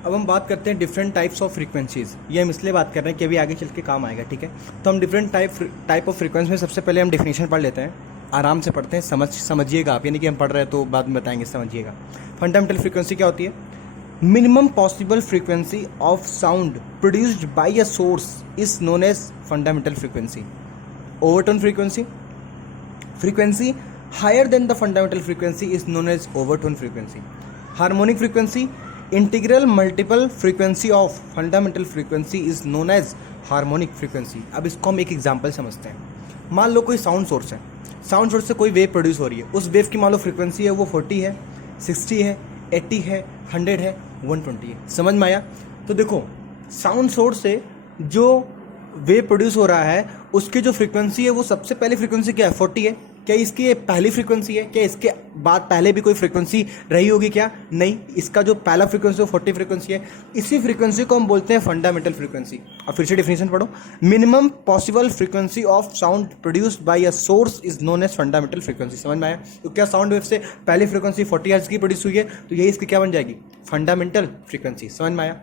अब हम बात करते हैं डिफरेंट टाइप्स ऑफ फ्रीक्वेंसीज। ये हम इसलिए बात कर रहे हैं कि अभी आगे चल के काम आएगा, ठीक है। तो हम डिफरेंट टाइप ऑफ फ्रीक्वेंसी में सबसे पहले हम डेफिनेशन पढ़ लेते हैं, आराम से पढ़ते हैं, समझिएगा आप, यानी कि हम पढ़ रहे हैं तो बाद में बताएंगे, समझिएगा। फंडामेंटल फ्रीक्वेंसी क्या होती है? Minimum possible frequency of sound produced by a source is known as fundamental frequency. Overtone frequency, frequency higher than the fundamental frequency is known as overtone frequency. Harmonic frequency, integral multiple frequency of fundamental frequency is known as harmonic frequency. अब इसको हम एक example समझते हैं। मान लो कोई sound source है, sound source से कोई वेव प्रोड्यूस हो रही है, उस वेव की मान लो फ्रीक्वेंसी है वो 40 है, 60 है, 80 है, 100 है, 120 है। समझ में आया? तो देखो, साउंड सोर्स से जो वेव प्रोड्यूस हो रहा है उसकी जो फ्रीक्वेंसी है वो सबसे पहली फ्रीक्वेंसी क्या है? 40 है। क्या इसकी ये पहली फ्रीक्वेंसी है? क्या इसके बाद पहले भी कोई फ्रीक्वेंसी रही होगी क्या? नहीं, इसका जो पहला फ्रीक्वेंसी है 40 फ्रीक्वेंसी है। इसी फ्रीक्वेंसी को हम बोलते हैं फंडामेंटल फ्रीक्वेंसी। अब फिर से डेफिनेशन पढ़ो, minimum possible frequency of sound produced by a source is known as fundamental frequency. समझ में आया? तो क्या साउंड वेव से पहली फ्रीक्वेंसी 40 हर्ट्ज की प्रोड्यूस हुई है, तो यही इसकी क्या बन जाएगी? Fundamental frequency. समझ में आया?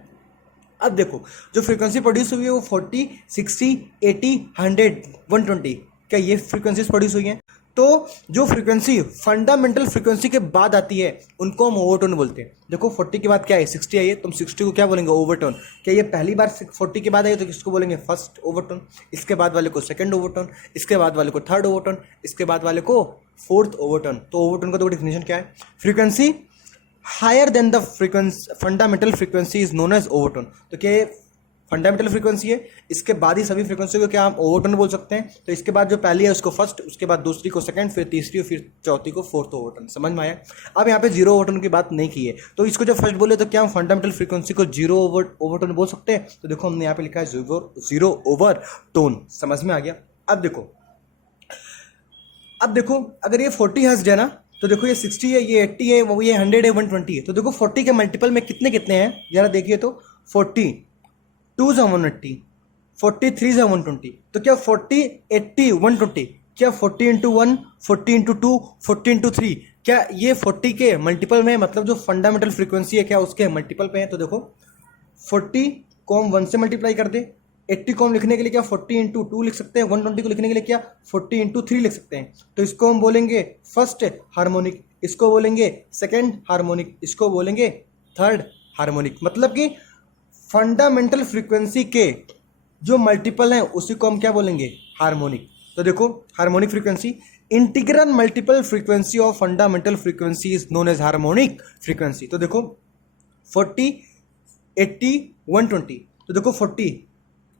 अब देखो, जो फ्रीक्वेंसी प्रोड्यूस हुई है वो 40, 60, 80, 100, 120, क्या ये फ्रीक्वेंसीज प्रोड्यूस हुई हैं? तो जो फ्रीक्वेंसी फंडामेंटल फ्रीक्वेंसी के बाद आती है उनको हम ओवरटोन बोलते हैं। देखो 40 के बाद क्या है? 60 आई है, तुम 60 को क्या बोलेंगे? ओवरटोन। क्या ये पहली बार 40 के बाद आई है तो किसको बोलेंगे? First overtone. इसके बाद वाले को सेकंड ओवरटोन, इसके बाद वाले को थर्ड ओवरटोन, इसके बाद वाले को फोर्थ ओवरटोन। तो ओवरटोन का तो डेफिनेशन क्या है? Frequency higher than the frequency fundamental frequency is known as overtone. तो क्या फंडामेंटल फ्रीक्वेंसी है, इसके बाद ही सभी फ्रीक्वेंसी को क्या हम ओवरटोन बोल सकते हैं? तो इसके बाद जो पहली है उसको फर्स्ट, उसके बाद दूसरी को सेकंड, फिर तीसरी, फिर चौथी को फोर्थ ओवरटोन। समझ में आया? अब यहाँ पे जीरो ओवरटोन की बात नहीं की है, तो इसको जब फर्स्ट बोले तो क्या हम फंडामेंटल फ्रीक्वेंसी को जीरो ओवरटोन बोल सकते हैं? तो देखो हमने यहाँ पे लिखा है जीरो ओवरटोन। समझ में आ गया? अब देखो अगर ये 40 हर्ट्ज है ना, तो देखो ये 60 है, ये 80 है, वो ये 100 है, 120 है। तो देखो 40 के मल्टीपल में कितने कितने हैं जरा देखिए तो। 40 2 से 180, 43 से 120। तो क्या 40, 80, 120, क्या 40 इंटू 1, 40 इंटू 2, 40 इंटू 3, क्या ये 40 के मल्टीपल में, मतलब जो फंडामेंटल फ्रीक्वेंसी है क्या उसके मल्टीपल पे है? तो देखो 40 को हम 1 से मल्टीप्लाई कर दे, 80 को हम लिखने के लिए क्या 40 इंटू 2 लिख सकते हैं, 120 को लिखने के लिए क्या 40 इंटू 3 लिख सकते हैं। तो इसको हम बोलेंगे फर्स्ट हार्मोनिक, इसको बोलेंगे सेकेंड हार्मोनिक, इसको बोलेंगे थर्ड हार्मोनिक। मतलब कि फंडामेंटल फ्रीक्वेंसी के जो मल्टीपल हैं उसी को हम क्या बोलेंगे? हार्मोनिक। तो देखो harmonic frequency, integral multiple frequency of fundamental frequency is known as harmonic frequency. तो देखो 40, 80, 120। तो देखो 40,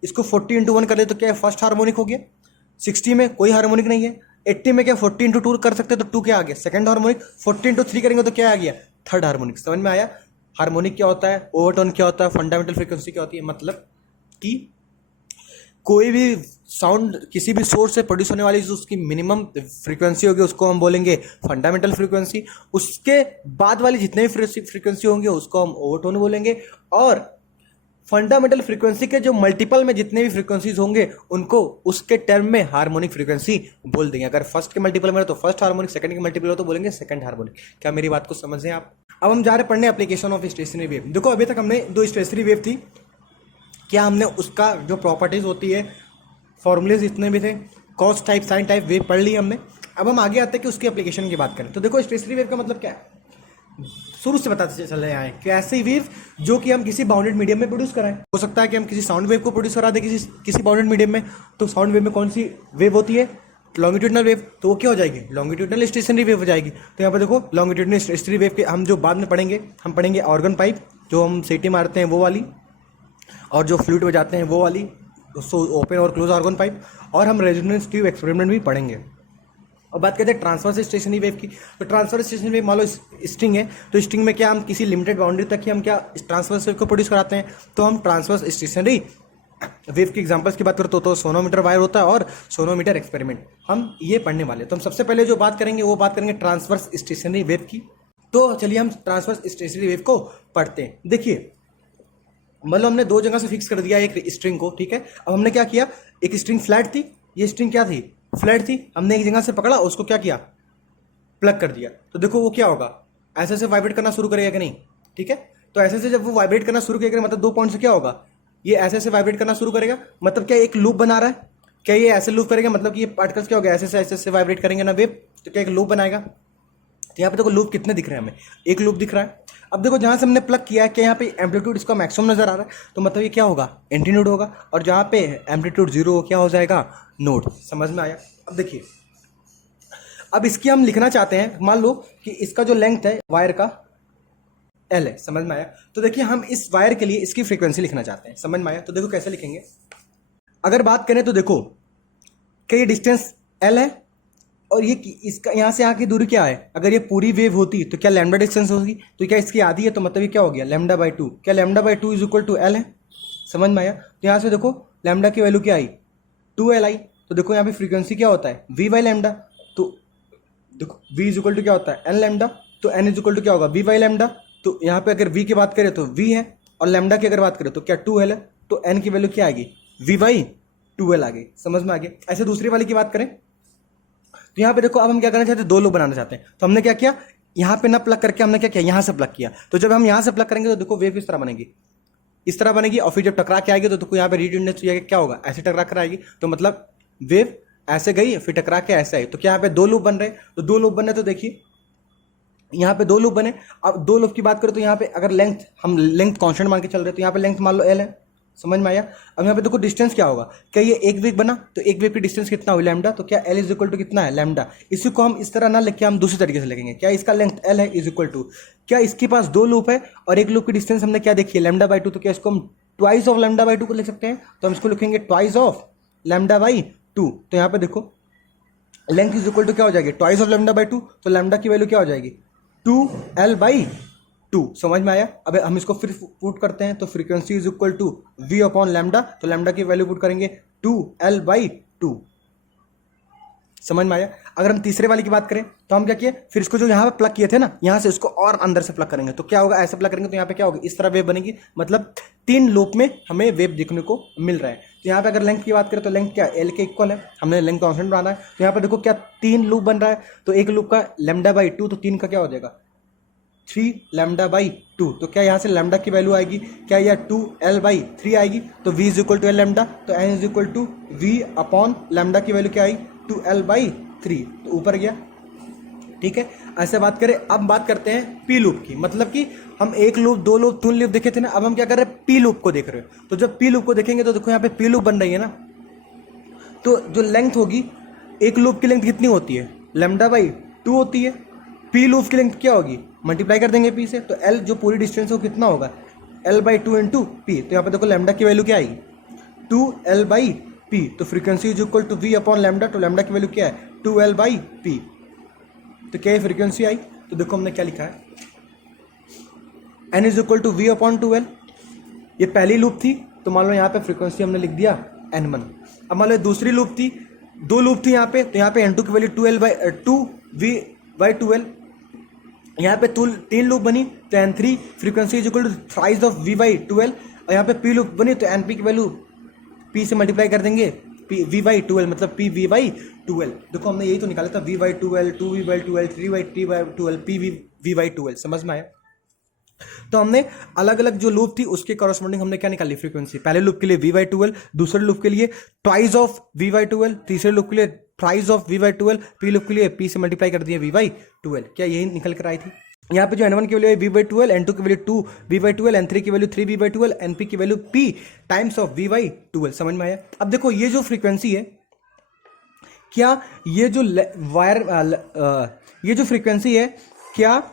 इसको 40 इंटू 1 कर ले तो क्या फर्स्ट हार्मोनिक हो गया। 60 में कोई हार्मोनिक नहीं है। 80 में क्या 40 इंटू 2 कर सकते हैं, तो 2 क्या आ गया? Second harmonic. 40 इंटू 3 करेंगे तो क्या आ गया? Third harmonic. समझ में आया? हार्मोनिक क्या होता है, ओवरटोन क्या होता है, फंडामेंटल फ्रीक्वेंसी क्या होती है? मतलब कि कोई भी साउंड किसी भी सोर्स से प्रोड्यूस होने वाली जो उसकी मिनिमम फ्रीक्वेंसी होगी उसको हम बोलेंगे फंडामेंटल फ्रीक्वेंसी। उसके बाद वाली जितने भी फ्रीक्वेंसी होंगे उसको हम ओवरटोन बोलेंगे। और फंडामेंटल फ्रीक्वेंसी के जो मल्टीपल में जितने भी फ्रीक्वेंसीज होंगे उनको उसके टर्म में हार्मोनिक फ्रीक्वेंसी बोल देंगे। अगर फर्स्ट के मल्टीपल में हो तो फर्स्ट हार्मोनिक, सेकंड के मल्टीपल हो तो बोलेंगे सेकंड हार्मोनिक। क्या मेरी बात को समझ रहे हैं आप? अब हम जा रहे पढ़ने एप्लीकेशन ऑफ स्टेशनरी वेव। देखो अभी तक हमने 2 स्टेशनरी वेव थी, क्या हमने उसका जो प्रॉपर्टीज होती है, फॉर्मूलेज जितने भी थे, cos type, sine type wave पढ़ ली हमने। अब हम आगे आते हैं कि उसकी एप्लीकेशन की बात करें। तो देखो स्टेशनरी वेव का मतलब क्या है, शुरू से बताते चल रहे हैं कि ऐसी वेव जो कि हम किसी बाउंडेड मीडियम में प्रोड्यूस कराएं। हो सकता है कि हम किसी साउंड वेव को प्रोड्यूस करा दें किसी बाउंडेड मीडियम में। तो साउंड वेव में कौन सी वेव होती है? Longitudinal wave. तो वो क्या हो जाएगी? लॉन्गिट्यूडनल स्टेशनरी वेव हो जाएगी। तो यहाँ पर देखो लॉन्गिट्यूडनल स्टेशनरी वेव के हम जो बाद में पढ़ेंगे, हम पढ़ेंगे ऑर्गन पाइप, जो हम सीटी मारते हैं वो वाली, और जो फ्लूट बजाते हैं वो वाली, ओपन और क्लोज ऑर्गन पाइप, और हम रेजोनेंस ट्यूब एक्सपेरिमेंट भी पढ़ेंगे। अब बात करते हैं ट्रांसवर्स स्टेशनरी वेव की। तो ट्रांसवर्स स्टेशनरी वेव मान लो स्ट्रिंग है, तो स्ट्रिंग में क्या हम किसी लिमिटेड बाउंड्री तक ही हम क्या ट्रांसवर्स वेव को प्रोड्यूस कराते हैं। तो हम ट्रांसवर्स स्टेशनरी वेव की एग्जांपल्स की बात करते हो तो सोनोमीटर वायर होता है और सोनोमीटर एक्सपेरिमेंट, हम ये पढ़ने वाले। तो हम सबसे पहले जो बात करेंगे वो बात करेंगे ट्रांसवर्स स्टेशनरी वेव की। तो चलिए हम ट्रांसवर्स स्टेशनरी वेव को पढ़ते हैं। देखिए मतलब हमने 2 जगह से फिक्स कर दिया एक स्ट्रिंग को, ठीक है। अब हमने क्या किया, एक स्ट्रिंग फ्लैट थी, ये स्ट्रिंग क्या थी? फ्लैट थी। हमने एक जगह से पकड़ा, उसको क्या किया? प्लग कर दिया। तो देखो वो क्या होगा, ऐसे ऐसे वाइब्रेट करना शुरू करेगा कि नहीं, ठीक है। तो ऐसे से जब वो वाइब्रेट करना शुरू करेगा मतलब 2 पॉइंट से क्या होगा, ये ऐसे से वाइब्रेट करना शुरू करेगा, मतलब क्या एक लूप बना रहा है, क्या ये ऐसे लूप करेगा, मतलब कि ये पार्टिकल्स क्या हो गया ऐसे से वाइब्रेट करेंगे ना वेव, तो क्या एक लूप बनाएगा। तो यहाँ पे देखो लूप कितने दिख रहे हैं हमें, एक लूप दिख रहा है। अब देखो जहाँ से हमने प्लग किया है क्या यहाँ पे एम्पलीट्यूड इसका मैक्सिमम नजर आ रहा है, तो मतलब ये क्या होगा एंटीनोड होगा, और जहाँ पे एम्पलीट्यूड 0 हो क्या हो जाएगा नोड। समझ में आया। अब देखिए अब इसकी हम लिखना चाहते हैं, मान लो कि इसका जो लेंथ है वायर का एल है, समझ में आया। तो देखिए हम इस वायर के लिए इसकी फ्रीक्वेंसी लिखना चाहते हैं, समझ में आया। तो देखो कैसे लिखेंगे, अगर बात करें तो देखो कि ये डिस्टेंस एल है और ये इसका यहाँ से यहाँ की दूरी क्या है, अगर ये पूरी वेव होती तो क्या लैम्डा डिस्टेंस होगी, तो क्या इसकी आधी है, तो मतलब ये क्या हो गया λ/2, क्या λ/2 इज इक्वल टू एल है। समझ में आया। तो यहाँ से देखो लैम्डा की वैल्यू क्या आई 2l आई, तो देखो यहाँ पे फ्रीक्वेंसी क्या होता है v/λ, तो देखो v इज इक्वल टू क्या होता है n लैम्डा, तो n इज इक्वल टू क्या होगा v/λ, तो यहाँ पे अगर v की बात करें तो v है और लैम्डा की अगर बात करें तो क्या 2l है, तो n की वैल्यू क्या आएगी v/2l आ गई। समझ में आ गई। ऐसे दूसरी वाली की बात करें तो यहाँ पे देखो अब हम क्या करना चाहते हैं, 2 लूप बनाना चाहते हैं, तो हमने क्या किया यहाँ पे ना प्लग करके हमने क्या किया यहाँ से प्लग किया, तो जब हम यहाँ से प्लग करेंगे तो देखो वेव किस तरह बनेगी, इस तरह बनेगी, और फिर जब टकरा के आएगी तो देखो यहाँ पे रिटर्नेस क्या होगा ऐसे टकरा कर आएगी, तो मतलब वेव ऐसे गई फिर टकरा के ऐसे आई, तो क्या यहाँ पे 2 लूप बन रहे, तो 2 लूप बन रहे, तो देखिए यहाँ पे 2 लूप बने। अब 2 लूप की बात करें तो यहाँ पे अगर लेंथ हम लेंथ कांस्टेंट मान के चल रहे हैं, तो यहाँ पे लेंथ मान लो एल है। समझ में आया। अब यहाँ पे देखो डिस्टेंस क्या होगा, क्या ये एक वेव बना, तो एक वेव की डिस्टेंस कितना हुई लैम्डा, तो क्या एल इज इक्वल टू कितना है लैम्डा। इसी को हम इस तरह ना लिख के हम दूसरी तरीके से लिखेंगे, क्या इसका लेंथ एल है इज इक्वल टू, क्या इसके पास 2 लूप है और एक लूप की डिस्टेंस हमने क्या देखी है λ/2, तो क्या इसको हम ट्वाइस ऑफ λ/2 को लिख सकते हैं, तो हम इसको लिखेंगे ट्वाइस ऑफ λ/2। तो यहाँ पे देखो लेंथ इज इक्वल टू क्या हो जाएगी ट्वाइस ऑफ λ/2, तो लैम्डा की वैल्यू क्या हो जाएगी 2l/2। समझ में आया। अब हम इसको फिर पुट करते हैं, तो frequency is equal to v/λ, तो लैम्डा की वैल्यू पुट करेंगे 2l/2। समझ में आया। अगर हम तीसरे वाली की बात करें तो हम क्या किए, फिर इसको जो यहाँ पे प्लग किए थे ना यहाँ से उसको और अंदर से प्लग करेंगे, तो क्या होगा ऐसे प्लग करेंगे तो यहाँ पे क्या होगा इस तरह वेव बनेगी, मतलब 3 लूप में हमें वेव देखने को मिल रहा है। तो यहाँ पे अगर लेंथ की बात करें तो लेंथ क्या एल के इक्वल है, हमने लेंथ कॉन्स्टेंट बनाना है, तो यहाँ पे देखो क्या 3 लूप बन रहा है, तो एक लूप का λ/2, तो 3 का क्या हो जाएगा 3λ/2, तो क्या यहाँ से लैम्डा की वैल्यू आएगी क्या या 2l/3 आएगी, तो v is equal to L lambda, तो n is equal to v/λ की वैल्यू क्या आई 2l/3, तो ऊपर गया। ठीक है। ऐसे बात करें, अब बात करते हैं पी लूप की, मतलब कि हम 1 लूप 2 लूप 3 लूप देखे थे ना, अब हम क्या कर रहे हैं पी लूप को देख रहे हो। तो जब पी लूप को देखेंगे तो देखो यहाँ पे पी लूप बन रही है ना, तो जो लेंथ होगी एक लूप की लेंथ कितनी होती है λ/2 होती है, पी लूप की लेंथ क्या होगी मल्टीप्लाई कर देंगे पी से, तो एल जो पूरी डिस्टेंस है वो कितना होगा l/2 इंटू पी, तो यहाँ पे देखो लैम्डा की वैल्यू क्या आएगी 2l/p, तो frequency is equal to v/λ, तो लैम्डा की वैल्यू क्या है 2l/p, तो क्या फ्रीक्वेंसी आई। तो देखो हमने क्या लिखा है n is equal to v/2l, ये पहली लूप थी, तो मान लो यहाँ पे फ्रीक्वेंसी हमने लिख दिया n1। अब मान लो दूसरी लूप थी, 2 लूप थी यहाँ पे, तो यहाँ पे n2 की वैल्यू 2v/2l, यहाँ पे 3 लूप बनी तो n3 frequency is equal to thrice of v/2l, और यहाँ पे p लूप बनी तो np की वैल्यू p से मल्टीप्लाई कर देंगे v/2l, मतलब p v/2l। देखो हमने यही तो निकाला था v/2l, 2v/2l, 3v/2l, p v/2l। समझ में आया। तो हमने अलग अलग जो लूप थी उसके कॉरस्पॉन्डिंग हमने क्या निकाली फ्रीक्वेंसी, पहले लूप के लिए v/2l, दूसरे लूप के लिए ट्वाइस ऑफ v/2l, तीसरे लूप के लिए ट्राइस ऑफ v/2l, पी लूप के लिए p से मल्टीप्लाई कर दिया v/2l। क्या यही निकल कर आई थी। यहाँ पे जो n1 की वैल्यू है v/2l, n2 की वैल्यू 2v/2l, n3 की वैल्यू 3v/2l, np की value p times of v/2l। समझ में आया। अब देखो ये जो फ्रीक्वेंसी है, क्या ये जो वायर ये जो फ्रीक्वेंसी है क्या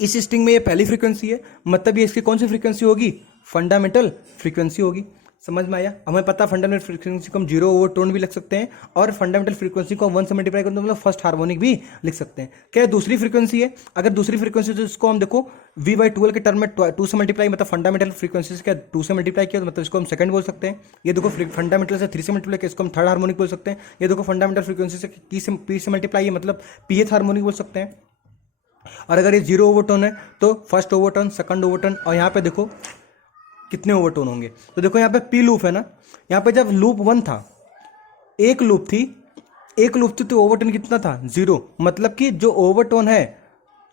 इस स्ट्रिंग में ये पहली फ्रीक्वेंसी है, मतलब ये इसकी कौन सी फ्रीक्वेंसी होगी फंडामेंटल फ्रीक्वेंसी होगी। समझ में आया। हमें पता फंडामेंटल फ्रीक्वेंसी को हम 0 ओवरटोन भी लिख सकते हैं, और फंडामेंटल फ्रीक्वेंसी को 1 से मल्टीप्लाई करते हैं मतलब फर्स्ट हार्मोनिक भी लिख सकते हैं। क्या दूसरी फ्रीक्वेंसी है, अगर दूसरी फ्रीक्वेंसी तो इसको हम देखो v/2l के टर्म में 2 से मल्टीप्लाई, मतलब फंडामेंटल फ्रीक्वेंसी से क्या 2 से मल्टीप्लाई किया तो मतलब इसको हम सेकंड बोल सकते हैं। ये देखो फंडामेंटल से 3 से मल्टीप्लाई किया इसको हम थर्ड हार्मोनिक बोल सकते हैं। ये देखो फंडामेंटल फ्रीक्वेंसी से p से मल्टीप्लाई है मतलब pth हार्मोनिक बोल सकते हैं। और अगर ये 0 ओवरटोन है तो फर्स्ट ओवरटोन, सेकंड ओवरटोन, और यहाँ पे देखो कितने ओवरटोन होंगे। तो देखो यहाँ पे पी लूप है ना, यहाँ पे जब लूप 1 था एक लूप थी तो ओवरटोन कितना था 0, मतलब कि जो ओवरटोन है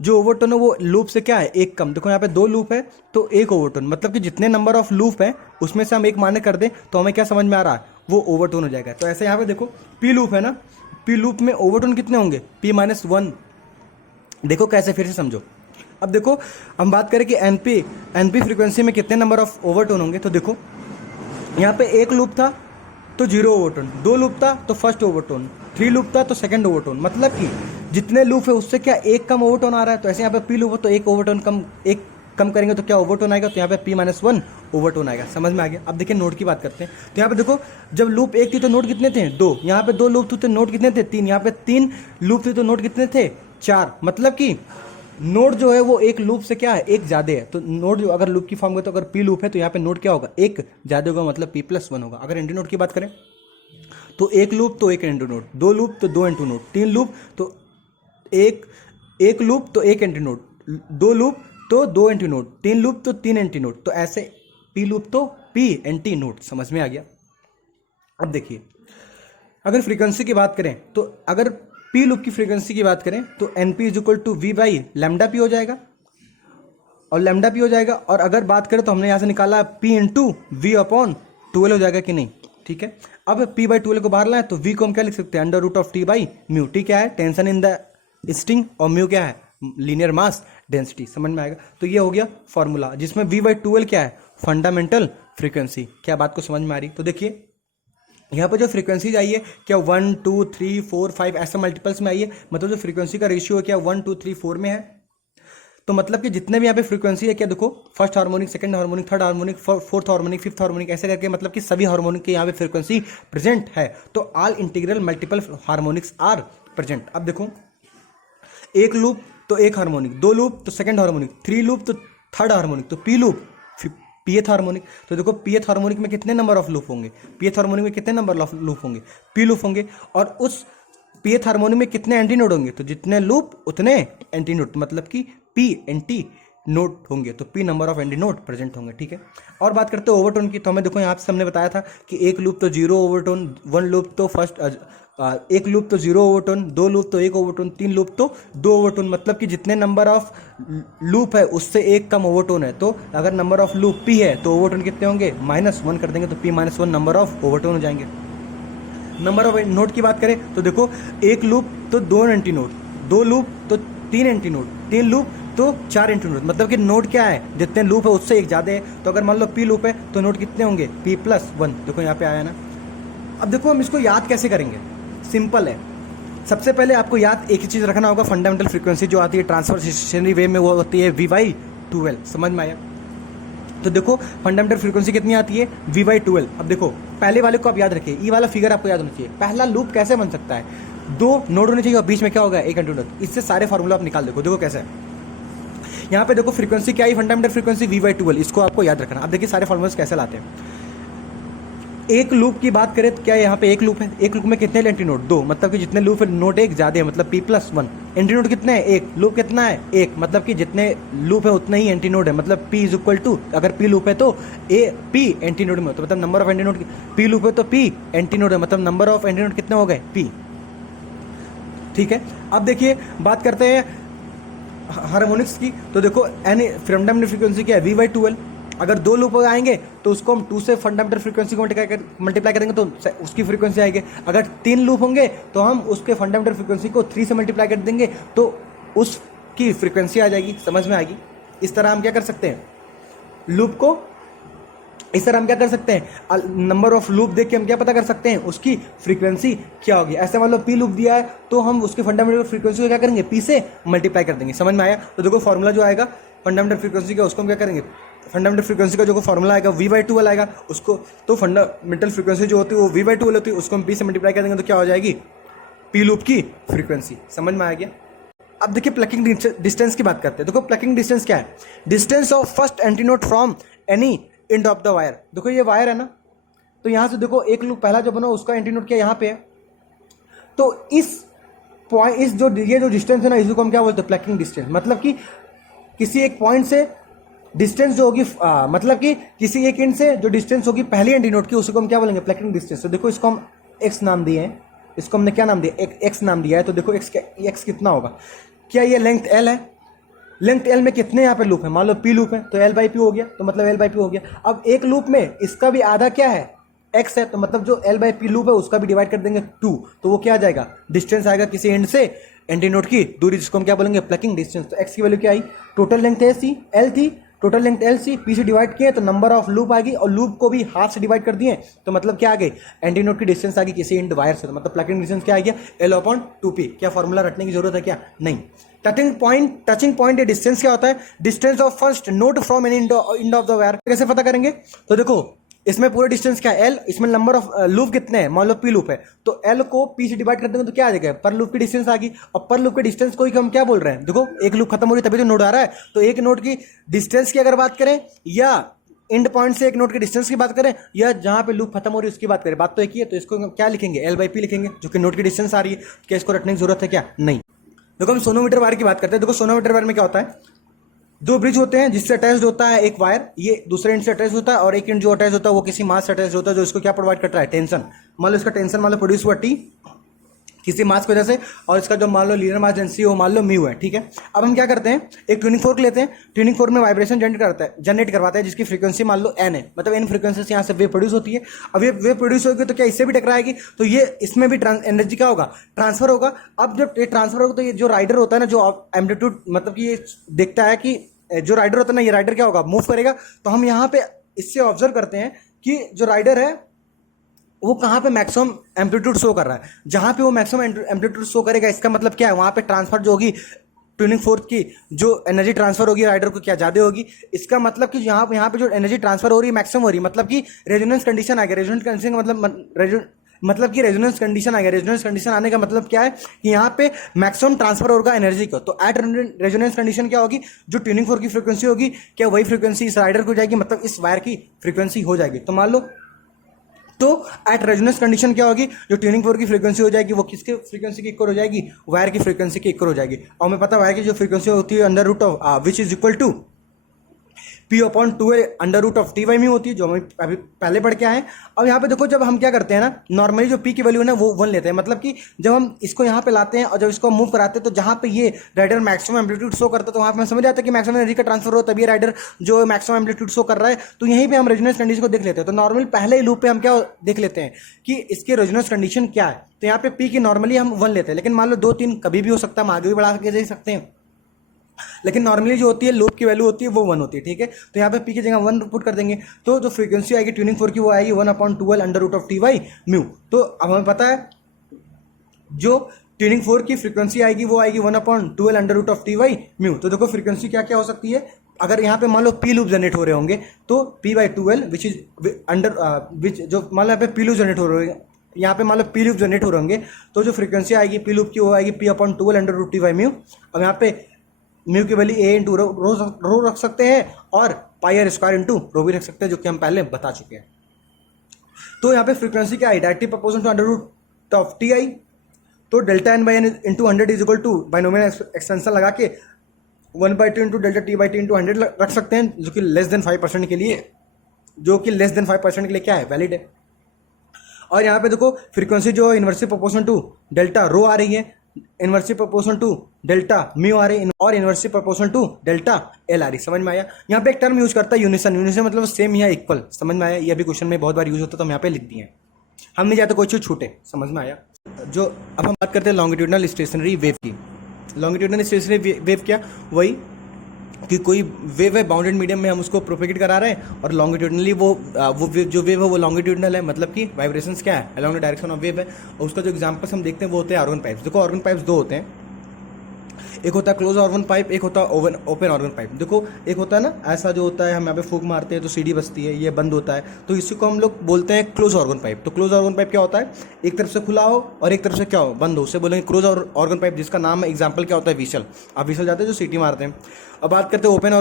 जो ओवरटोन है वो लूप से क्या है, एक कम। देखो यहाँ पे 2 लूप है तो एक ओवरटोन, मतलब कि जितने नंबर ऑफ लूप है उसमें से हम एक माने कर दें तो हमें क्या समझ में आ रहा है, वो ओवरटोन हो जाएगा। तो ऐसे यहाँ पे देखो पी लूप है ना, पी लूप में ओवरटोन कितने होंगे, p-1। देखो कैसे, फिर से समझो। अब देखो हम बात करें कि एनपी फ्रीक्वेंसी में कितने नंबर ऑफ ओवरटोन होंगे, तो देखो यहाँ पे एक लूप था तो 0 ओवरटोन, 2 लूप था तो फर्स्ट ओवरटोन, 3 लूप था तो सेकंड ओवरटोन, मतलब कि जितने लूप है उससे क्या एक कम ओवरटोन आ रहा है। तो ऐसे यहाँ पे पी लूप हो तो एक ओवरटोन कम, एक कम करेंगे तो क्या ओवरटोन आएगा, तो यहाँ पे p-1 ओवरटोन आएगा। समझ में आ गया। अब देखिए नोड की बात करते हैं। तो यहाँ पे देखो जब लूप 1 थी तो नोड कितने थे, 2। यहाँ पे 2 लूप थे तो नोड कितने थे, 3। यहाँ पे 3 लूप थे तो नोड कितने थे, 4। मतलब कि नोड जो है वो एक लूप से क्या है, एक ज़्यादा है। तो नोड जो अगर लूप की फॉर्म में, तो अगर पी लूप है तो यहाँ पे नोड क्या होगा, एक ज़्यादा होगा, मतलब p+1 होगा। अगर एंटी नोड की बात करें तो एक लूप तो एक एंटी नोड, 2 लूप तो 2 एंटी नोड, 3 लूप तो एक लूप तो एक एंटी नोड, 2 लूप तो 2 एंटी नोड, 3 लूप तो 3 एंटी नोड। तो ऐसे पी लूप तो p एंटी नोड। समझ में आ गया। अब देखिए अगर फ्रीक्वेंसी की बात करें तो अगर पी लूप की फ्रीक्वेंसी की बात करें तो n p is equal to v by lambda p हो जाएगा, और लैम्डा पी हो जाएगा। और अगर बात करें तो हमने यहाँ से निकाला पी इंटू वी अपॉन 12 हो जाएगा कि नहीं, ठीक है। अब पी बाई 12 को बाहर लाए तो वी को हम क्या लिख सकते हैं, under root of T by mu. T क्या है, टेंशन इन द स्ट्रिंग, और म्यू क्या है, लीनियर मास डेंसिटी। समझ में आएगा। तो ये हो गया फॉर्मूला, जिसमें वी बाई 12 क्या है, फंडामेंटल फ्रीक्वेंसी। क्या बात को समझ में आ रही। तो देखिए यहाँ पर जो फ्रीक्वेंसीज आई है क्या 1 2 3 4 5 ऐसे मल्टीपल्स में आई है, मतलब जो फ्रीक्वेंसी का रेशियो है क्या 1 2 3 4 में है। तो मतलब कि जितने भी यहाँ पे फ्रीक्वेंसी है क्या, देखो first harmonic, second harmonic, third harmonic, fourth harmonic, fifth harmonic, ऐसे करके मतलब कि सभी हार्मोनिक के यहाँ पे फ्रीक्वेंसी प्रेजेंट है। तो all integral multiple harmonics are present. अब देखो एक लूप तो एक हार्मोनिक, 2 लूप तो सेकंड हार्मोनिक, 3 लूप तो थर्ड हार्मोनिक, तो पी लूप पीएथ हार्मोनिक। तो देखो पीएथ हार्मोनिक में कितने नंबर ऑफ लूप होंगे, पीएथ हार्मोनिक में कितने नंबर ऑफ लूप होंगे, पी लूप होंगे। और उस पीएथ हार्मोनिक में कितने एंटी नोड होंगे, तो जितने लूप उतने एंटी नोड, मतलब कि पी एंटी नोड होंगे, तो P number of anti node present होंगे, ठीक है। और बात करते हैं ओवरटोन की, तो हमें देखो यहाँ पे हमने बताया था कि एक लूप तो 0 ओवरटोन, 1 लूप तो एक लूप तो 0 ओवरटोन, 2 लूप तो 1 ओवरटोन, 3 लूप तो 2 ओवरटोन, मतलब कि जितने नंबर ऑफ लूप है उससे एक कम ओवरटोन है। तो अगर नंबर ऑफ लूप p है तो ओवरटोन कितने होंगे, -1 कर देंगे तो p-1 नंबर ऑफ ओवरटोन हो जाएंगे। नंबर ऑफ नोड की बात करें तो देखो एक लूप तो 2 एंटी नोड, 2 लूप तो 3 एंटी नोड, 3 लूप तो 4 एंटी नोड, मतलब कि नोड क्या है, जितने लूप है उससे एक ज़्यादा है। तो अगर मान लो p लूप है तो नोड कितने होंगे, p+1। देखो यहाँ पे आया ना। अब देखो हम इसको याद कैसे करेंगे, सिंपल है। सबसे पहले आपको याद एक ही चीज़ रखना होगा, फंडामेंटल फ्रीक्वेंसी जो आती है ट्रांसफर स्टेशनरी वेव में वो होती है v/12। समझ में आया। तो देखो फंडामेंटल फ्रीक्वेंसी कितनी आती है, v/12। अब देखो पहले वाले को आप याद रखिए, ई वाला फिगर आपको याद होना चाहिए। पहला लूप कैसे बन सकता है, 2 नोड होने चाहिए और बीच में क्या होगा, एक एंटी नोड। इससे सारे फॉर्मूला आप निकाल देखो कैसे है। यहाँ पे देखो फ्रीक्वेंसी क्या है, फंडामेंटल फ्रीक्वेंसी v/12, इसको आपको याद रखना। अब देखिए सारे फॉर्मूले कैसे लाते हैं। एक लूप की बात करें तो क्या यहाँ पे एक लूप है, एक लूप में कितने एंटी नोड, 2, मतलब कि जितने लूप है नोड एक ज्यादा है, मतलब p+1। एंटी नोड कितने हैं, एक। लूप कितना है, एक, मतलब कि जितने लूप है उतने ही एंटी नोड है, मतलब p इज इक्वल टू, अगर p लूप है तो p एंटी नोड में हो, तो मतलब number of anti node, p loop है तो p एंटी नोड है, मतलब नंबर ऑफ एंटी नोड कितने हो गए, p, ठीक है। अब देखिए बात करते हैं हार्मोनिक्स की। तो देखो एनी फंडामेंटल फ्रीक्वेंसी क्या है, v/12। अगर 2 लूप आएंगे तो उसको हम 2 से फंडामेंटल फ्रीक्वेंसी को मल्टीप्लाई करेंगे तो उसकी फ्रीक्वेंसी आएगी। अगर 3 लूप होंगे तो हम उसके फंडामेंटल फ्रीक्वेंसी को 3 से मल्टीप्लाई कर देंगे तो उसकी फ्रीक्वेंसी आ जाएगी। समझ में आएगी। इस तरह हम क्या कर सकते हैं, लूप को इस तरह हम क्या कर सकते हैं, नंबर ऑफ लूप देख के हम क्या पता कर सकते हैं, उसकी फ्रीक्वेंसी क्या होगी। ऐसे मान लो पी लूप दिया है तो हम उसके फंडामेंटल फ्रीक्वेंसी को क्या करेंगे, पी से मल्टीप्लाई कर देंगे। समझ में आया। तो देखो फॉर्मूला जो आएगा फंडामेंटल फ्रीक्वेंसी का, उसको हम क्या करेंगे, फंडामेंटल फ्रीक्वेंसी का जो फॉर्मूला आएगा v/12 आएगा उसको, तो फंडामेंटल फ्रीक्वेंसी जो होती है वो v/12 होती है, उसको हम p से मल्टीप्लाई कर देंगे तो क्या हो जाएगी, p लूप की फ्रीक्वेंसी। समझ में आ गया। अब देखिए प्लकिंग डिस्टेंस की बात करते हैं। देखो प्लकिंग डिस्टेंस क्या है, distance of first anti node from any and of the wire. देखो ये वायर है ना, तो यहाँ से देखो एक लूप पहला जो बना उसका एंटी नोड क्या यहाँ पे है, तो इस पॉइंट, इस जो ये जो डिस्टेंस है ना, इसको हम क्या बोलते हैं, प्लकिंग डिस्टेंस। मतलब कि किसी एक पॉइंट से डिस्टेंस जो होगी, मतलब कि किसी एक एंड से जो डिस्टेंस होगी पहली एंटी नोड की, उसको हम क्या बोलेंगे, प्लकिंग डिस्टेंस। तो देखो इसको हम x नाम दिए हैं, इसको हमने क्या नाम दिया, एक x नाम दिया है। तो देखो x कितना होगा, क्या ये लेंथ l है, लेंथ एल में कितने यहाँ पे लूप है, मान लो पी लूप है तो एल बाई पी हो गया, तो मतलब एल बाई पी हो गया। अब एक लूप में इसका भी आधा क्या है, एक्स है, तो मतलब जो एल बाई पी लूप है उसका भी डिवाइड कर देंगे 2, तो वो क्या आ जाएगा, डिस्टेंस आएगा किसी एंड से एंटी नोड की दूरी, जिसको हम क्या बोलेंगे, प्लकिंग डिस्टेंस। तो एक्स की वैल्यू क्या आई, टोटल लेंथ है सी एल थी, total length L C, P से डिवाइड किए तो नंबर ऑफ लूप आ गई, और लूप को भी हाफ से डिवाइड कर दिए तो मतलब क्या आ गई, एंटी नोड की डिस्टेंस आ गई किसी एंड वायर से, तो मतलब प्लकिंग डिस्टेंस क्या आ गया, एल अपॉन 2p। क्या फॉर्मूला रटने की जरूरत है क्या, नहीं। टचिंग पॉइंट या डिस्टेंस क्या होता है, distance of first node from an end of the wire. कैसे पता करेंगे, तो देखो इसमें पूरा डिस्टेंस क्या है, एल, इसमें नंबर ऑफ लूप कितने हैं, मान लो पी लूप है तो एल को पी से डिवाइड कर देंगे तो क्या आ जाएगा, पर लूप की डिस्टेंस आ गई, और पर लूप के डिस्टेंस को ही हम क्या बोल रहे हैं, देखो एक लूप खत्म हो रही तभी तो नोड आ रहा है, तो एक नोड की डिस्टेंस की अगर बात करें या एंड पॉइंट से एक नोड के डिस्टेंस की बात करें या जहां पे लूप खत्म हो रही है उसकी बात करें, बात तो एक ही है, तो इसको क्या लिखेंगे, एल बाई पी लिखेंगे, जो कि नोड की डिस्टेंस आ रही है। क्या इसको रटने की जरूरत है क्या, नहीं। देखो हम सोनोमीटर वायर की बात करते हैं। देखो सोनोमीटर वायर में क्या होता है, दो ब्रिज होते हैं जिससे अटैच होता है एक वायर, ये दूसरे एंड से अटैच होता है, और एक एंड जो अटैच होता है वो किसी मास से अटैच होता है, जो इसको क्या प्रोवाइड करता है, टेंशन। मान लो इसका टेंशन मान लो प्रोड्यूस हुआ टी किसी मास की वजह से, और इसका जो मान लो लीनियर मास डेंसिटी वो मान लो म्यू है, ठीक है। अब हम क्या करते हैं, एक ट्यूनिंग फोर्क लेते हैं, ट्यूनिंग फोर्क में वाइब्रेशन जनरेट करवाता है जिसकी फ्रीक्वेंसी मान लो एन है, मतलब एन फ्रीक्वेंसी से यहाँ से वेव प्रोड्यूस होती है। अब ये वेव प्रोड्यूस होगी तो क्या इससे भी टकराएगी, तो ये इसमें भी एनर्जी क्या होगा, ट्रांसफर होगा। अब जब ये ट्रांसफर होगा तो ये जो राइडर होता है ना, जो एम्पलीट्यूड मतलब कि ये देखता है कि जो राइडर होता है ना, ये राइडर क्या होगा, मूव करेगा। तो हम यहाँ पे इससे ऑब्जर्व करते हैं कि जो राइडर है वो कहाँ पे मैक्सिमम एम्पलीट्यूड शो कर रहा है, जहाँ पे वो मैक्सिमम एम्पलीट्यूड शो करेगा इसका मतलब क्या है, वहाँ पे ट्रांसफर जो होगी ट्यूनिंग फोर्स की जो एनर्जी ट्रांसफर होगी राइडर को क्या ज़्यादा होगी। इसका मतलब कि यहाँ पे जो एनर्जी ट्रांसफर हो रही है मैक्सिमम हो रही है, मतलब कि रेजोनेंस कंडीशन आ गया। रेजोनेंस कंडीशन मतलब कि रेजोनेंस कंडीशन आ गया। रेजोनेंस कंडीशन आने का मतलब क्या है कि यहाँ पे मैक्सिमम ट्रांसफर होगा एनर्जी को। तो एट रेजोनेंस कंडीशन क्या होगी, जो ट्यूनिंग फोर्क की फ्रीक्वेंसी होगी क्या वही फ्रीक्वेंसी इस राइडर को जाएगी, मतलब इस वायर की फ्रीक्वेंसी हो जाएगी। तो मान लो तो एट रेजोनेंस कंडीशन क्या होगी, जो ट्यूनिंग फोर्क की फ्रीक्वेंसी हो जाएगी वो किसके फ्रीक्वेंसी की इक्वल हो जाएगी, वायर की फ्रीक्वेंसी की इक्वल हो जाएगी। और हमें पता है वायर की जो फ्रीक्वेंसी होती है under root of which is equal to P upon 2 under root of T Y mu होती है, जो हम अभी पहले पढ़ के आए हैं। अब यहाँ पे देखो जब हम क्या करते हैं ना, नॉर्मली जो पी की वैल्यू है ना वो 1 लेते हैं, मतलब कि जब हम इसको यहाँ पे लाते हैं और जब इसको मूव कराते हैं तो जहाँ पे ये राइडर मैक्सिमम एम्पलीट्यूड शो करता है तो वहाँ पे हम समझ जाते हैं कि मैक्सिमम एनर्जी का ट्रांसफर हो, तभी राइडर जो मैक्सिमम एम्पलीट्यूड शो कर रहा है। तो यहीं पर हम रेजोनेंस कंडीशन को देख लेते हैं। तो नॉर्मली पहले ही लूप पे हम क्या देख लेते हैं कि इसकी रेजोनेंस कंडीशन क्या है। तो यहाँ पे पी की नॉर्मली हम 1 लेते हैं, लेकिन मान लो 2-3 कभी भी हो सकता है, हम आगे भी बढ़ा के दे सकते हैं, लेकिन नॉर्मली जो होती है लूप की वैल्यू होती है वो 1 होती है, ठीक है। तो यहाँ पे पी की जगह 1 पुट कर देंगे तो जो फ्रीक्वेंसी आएगी ट्यूनिंग फोर्क की वो आएगी 1/12 under root of T Y mu. तो अब हमें पता है जो ट्यूनिंग फोर्क की फ्रीक्वेंसी आएगी वो आएगी 1/12 under root of T Y mu. तो देखो फ्रीक्वेंसी क्या क्या हो सकती है, अगर यहाँ पे मान लो पी लूप जनरेट हो रहे होंगे तो p/12 which is under which, जो मान लो यहाँ पे पी लूप जनरेट हो रहे होंगे, यहाँ पे मान लो पी लूप जनरेट हो रहे होंगे तो जो फ्रीक्वेंसी आएगी पी लूप की वो आएगी p/12 under root T Y mu. अब यहाँ पे म्यू की वैल्यू ए इंटू रो रख सकते हैं और पाई आर स्क्वायर इंटू रो भी रख सकते हैं, जो कि हम पहले बता चुके हैं। तो यहाँ पे फ्रीक्वेंसी क्या आई, directly proportional to under root of T आई। तो delta N by N into 100 is equal to binomial extension लगा के 1/2 into delta T by T into 100 रख सकते हैं, जो कि लेस देन 5% के लिए, जो कि लेस देन 5% के लिए क्या है, वैलिड है। और यहाँ पे देखो फ्रीक्वेंसी जो inversely proportional to delta rho आ रही है, inversely proportional to delta mu आ रही है, और inversely proportional to delta L आ रही। समझ में आया। यहाँ पे एक टर्म यूज करता है यूनिसन, यूनिसन मतलब सेम या इक्वल। समझ में आया, ये भी क्वेश्चन में बहुत बार यूज होता है तो हम यहाँ पे लिख दिए हैं, हम नहीं चाहते कोई चीज छूटे। समझ में आया। जो अब हम बात करते हैं लॉन्गिट्यूडनल स्टेशनरी वेव की। लॉन्गिट्यूडनल स्टेशनरी वेव क्या, वही कि कोई वेव है बाउंडेड मीडियम में, हम उसको प्रोपेगेट करा रहे हैं और लॉन्गिट्यूडनली वो जो वेव है वो लॉन्गिट्यूडनल है, मतलब कि वाइब्रेशंस क्या है, along the direction of wave है। और उसका जो एग्जांपल्स हम देखते हैं वो होते हैं ऑर्गन पाइप्स। देखो ऑर्गन पाइप्स 2 होते हैं, एक होता है क्लोज ऑर्गन पाइप, एक होता है ओपन ऑर्गन पाइप। देखो एक होता है ना ऐसा जो होता है, हम यहाँ पे फूक मारते हैं तो सीढ़ी बसती है, ये बंद होता है, तो इसी को हम लोग बोलते हैं क्लोज ऑर्गन पाइप। तो क्लोज ऑर्गन पाइप क्या होता है, एक तरफ से खुला हो और एक तरफ से क्या हो, बंद हो, उसे बोलेंगे क्लोज ऑर्गन पाइप, जिसका नाम एग्जाम्पल क्या होता है, व्हीसल। आप व्हीसल जाते हैं जो सीटी मारते हैं। अब बात करते हैं ओपन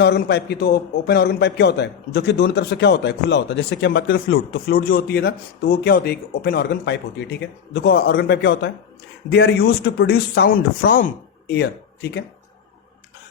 ऑर्गन पाइप की। तो ओपन ऑर्गन पाइप क्या होता है, जो कि दोनों तरफ से क्या होता है, खुला होता है। जैसे कि हम बात करें फ्लूइड, तो फ्लूइड जो होती है ना तो वो क्या होती है, एक ओपन ऑर्गन पाइप होती है, ठीक है। देखो ऑर्गन पाइप क्या होता है, they are used to produce sound from air, ठीक है।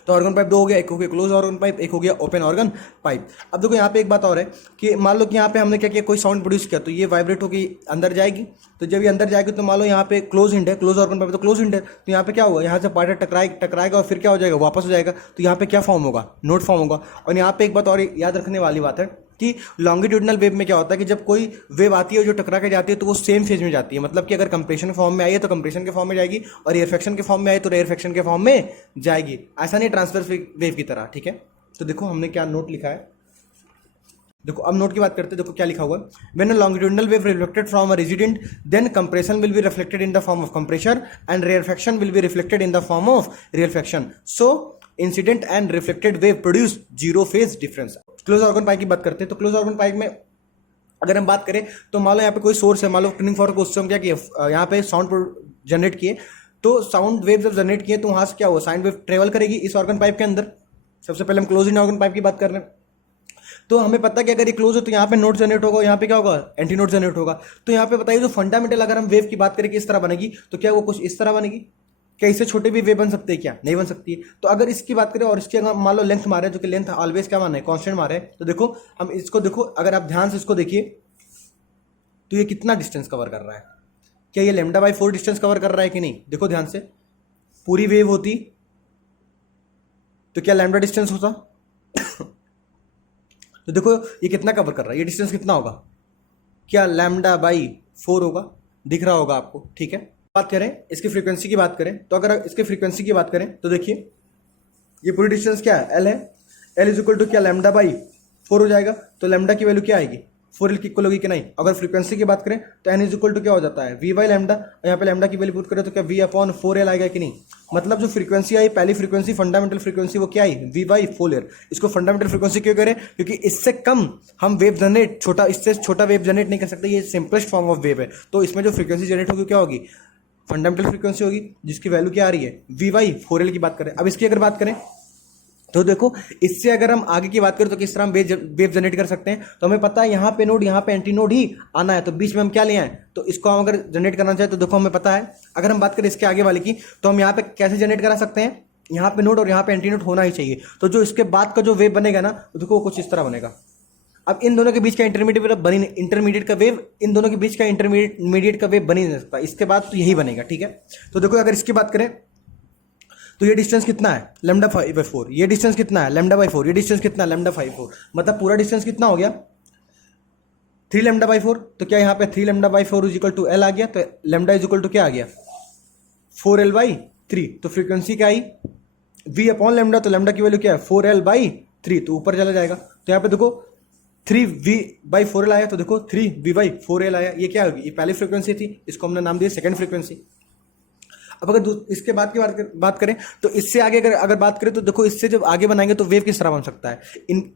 तो ऑर्गन पाइप दो हो गया, एक हो गया क्लोज ऑर्गन पाइप, एक हो गया ओपन ऑर्गन पाइप। अब देखो यहाँ पे एक बात और है कि मान लो कि यहाँ पे हमने क्या किया, कोई साउंड प्रोड्यूस किया तो ये वाइब्रेट होकर अंदर जाएगी। तो जब ये अंदर जाएगी तो मान लो यहाँ पे क्लोज हिंड है, क्लोज ऑर्गन पाइप तो क्लोज हिंड है, तो यहाँ पे क्या होगा, यहाँ से पार्ट टकराएगा और फिर क्या हो जाएगा, वापस हो जाएगा। तो यहाँ पे क्या फॉर्म होगा, नोट फॉर्म होगा। और यहाँ पे एक बात और याद रखने वाली बात है कि लॉन्गिट्यूडनल वेव में क्या होता है कि जब कोई वेव आती है जो टकरा के जाती है तो वो सेम फेज में जाती है। मतलब कि अगर कंप्रेशन के फॉर्म में आई है तो कंप्रेशन के फॉर्म में जाएगी, और रेयरफेक्शन के फॉर्म में आई तो रेयरफेक्शन के फॉर्म में जाएगी। ऐसा नहीं ट्रांसफर वेव की तरह, ठीक है। तो देखो हमने क्या नोट लिखा है, देखो अब नोट की बात करते हैं। देखो क्या लिखा हुआ है, when a longitudinal wave reflected from a resident then compression will be reflected in the form of compression and rarefaction will be reflected in the form of rarefaction. So incident and reflected wave produce zero phase difference. Close organ pipe की बात करते हैं तो close organ pipe में अगर हम बात करें तो मान लो यहाँ पे कोई सोर्स है, मान लो ट्यूनिंग फॉर्क को उससे हम क्या किए, यहाँ पे साउंड जनरेट किए, तो साउंड वेव जब जनरेट किए तो वहां से क्या हुआ, साइन वेव ट्रेवल करेगी इस ऑर्गन पाइप के अंदर। सबसे पहले हम क्लोज इन ऑर्गन पाइप की बात कर रहे हैं, तो हमें पता है कि अगर ये क्लोज हो तो यहाँ पे नोट जनरेट होगा, यहाँ पे क्या होगा, एंटी नोट जनरेट होगा। तो यहाँ पे बताइए जो फंडामेंटल अगर हम वेव की बात करें कि इस तरह बनेगी तो क्या वो कुछ इस तरह बनेगी, क्या इससे छोटे भी वेव बन सकते हैं, क्या नहीं बन सकती है। तो अगर इसकी बात करें और इसकी अगर मान लो लेंथ मारे, जो कि लेंथ ऑलवेज क्या माना है, कांस्टेंट मारे, तो देखो हम इसको देखो, अगर आप ध्यान से इसको देखिए तो ये कितना डिस्टेंस कवर कर रहा है, क्या ये λ/4 डिस्टेंस कवर कर रहा है कि नहीं। देखो ध्यान से, पूरी वेव होती तो क्या लैम्डा डिस्टेंस होता तो देखो ये कितना कवर कर रहा है, ये डिस्टेंस कितना होगा, क्या λ/4 होगा, दिख रहा होगा आपको, ठीक है। बात करें इसकी फ्रीक्वेंसी की बात करें तो अगर इसकी फ्रीक्वेंसी की बात करें तो देखिए ये पूरी डिस्टेंस क्या है, एल है, एल इज इक्वल टू क्या λ/4 हो जाएगा। तो लैम्डा की वैल्यू क्या आएगी, 4L की इक्वल होगी कि नहीं। अगर फ्रीक्वेंसी की बात करें तो एन इज इक्वल टू क्या हो जाता है, v/λ, और यहाँ पे लैम्डा की वैल्यू पुट करें तो क्या v/4L आएगा कि नहीं। मतलब जो फ्रीक्वेंसी आई, पहली फ्रीक्वेंसी फंडामेंटल फ्रीक्वेंसी, वो क्या आई, v/4L। इसको फंडामेंटल फ्रीक्वेंसी क्यों करें, क्योंकि इससे कम हम वेव जनरेट, छोटा, इससे छोटा वेव जनरेट नहीं कर सकते, ये सिंपलेस्ट फॉर्म ऑफ वेव है। तो इसमें जो फ्रीक्वेंसी जनरेट होगी क्या होगी, फंडामेंटल फ्रीक्वेंसी होगी, जिसकी वैल्यू क्या आ रही है, v/4L की बात करें। अब इसकी अगर बात करें तो देखो इससे अगर हम आगे की बात करें तो किस तरह हम वेव जनरेट कर सकते हैं। तो हमें पता है यहाँ पे नोड, यहाँ पे एंटी नोड ही आना है, तो बीच में हम क्या ले आए, तो इसको हम अगर जनरेट करना चाहे तो देखो हमें पता है। अगर हम बात करें इसके आगे वाले की तो हम यहाँ पे कैसे जनरेट करा सकते हैं, यहाँ पे नोड और यहाँ पे एंटी नोड होना ही चाहिए। तो जो इसके बाद का जो वेव बनेगा ना, तो देखो कुछ इस तरह बनेगा। अब इन दोनों के बीच का इंटरमीडिएट का वेव, इन दोनों के बीच का इंटरमीडिएट का वेव बन ही नहीं सकता, इसके बाद तो यही बनेगा, ठीक है। तो देखो अगर इसकी बात करें तो ये डिस्टेंस कितना है, λ/4, ये डिस्टेंस कितना है, λ/4, ये डिस्टेंस कितना है, λ/4, मतलब पूरा डिस्टेंस कितना हो गया, 3λ/4। तो क्या यहाँ पे 3λ/4 इज इक्वल टू एल आ गया, तो लैम्डा इज इक्वल टू क्या आ गया, 4L/3। तो फ्रीक्वेंसी क्या आई, v/λ, तो लैम्डा की वैल्यू क्या है, 4L/3, तो ऊपर चला जाएगा। तो यहाँ पे देखो 3v/4L आया, तो देखो 3v/4L आया, ये क्या होगी, ये पहली फ्रीक्वेंसी थी, इसको हमने नाम दिया सेकंड फ्रीक्वेंसी। अब अगर इसके बाद की बात करें तो इससे आगे अगर बात करें तो देखो इससे जब आगे बनाएंगे तो वेव किस तरह बन सकता है,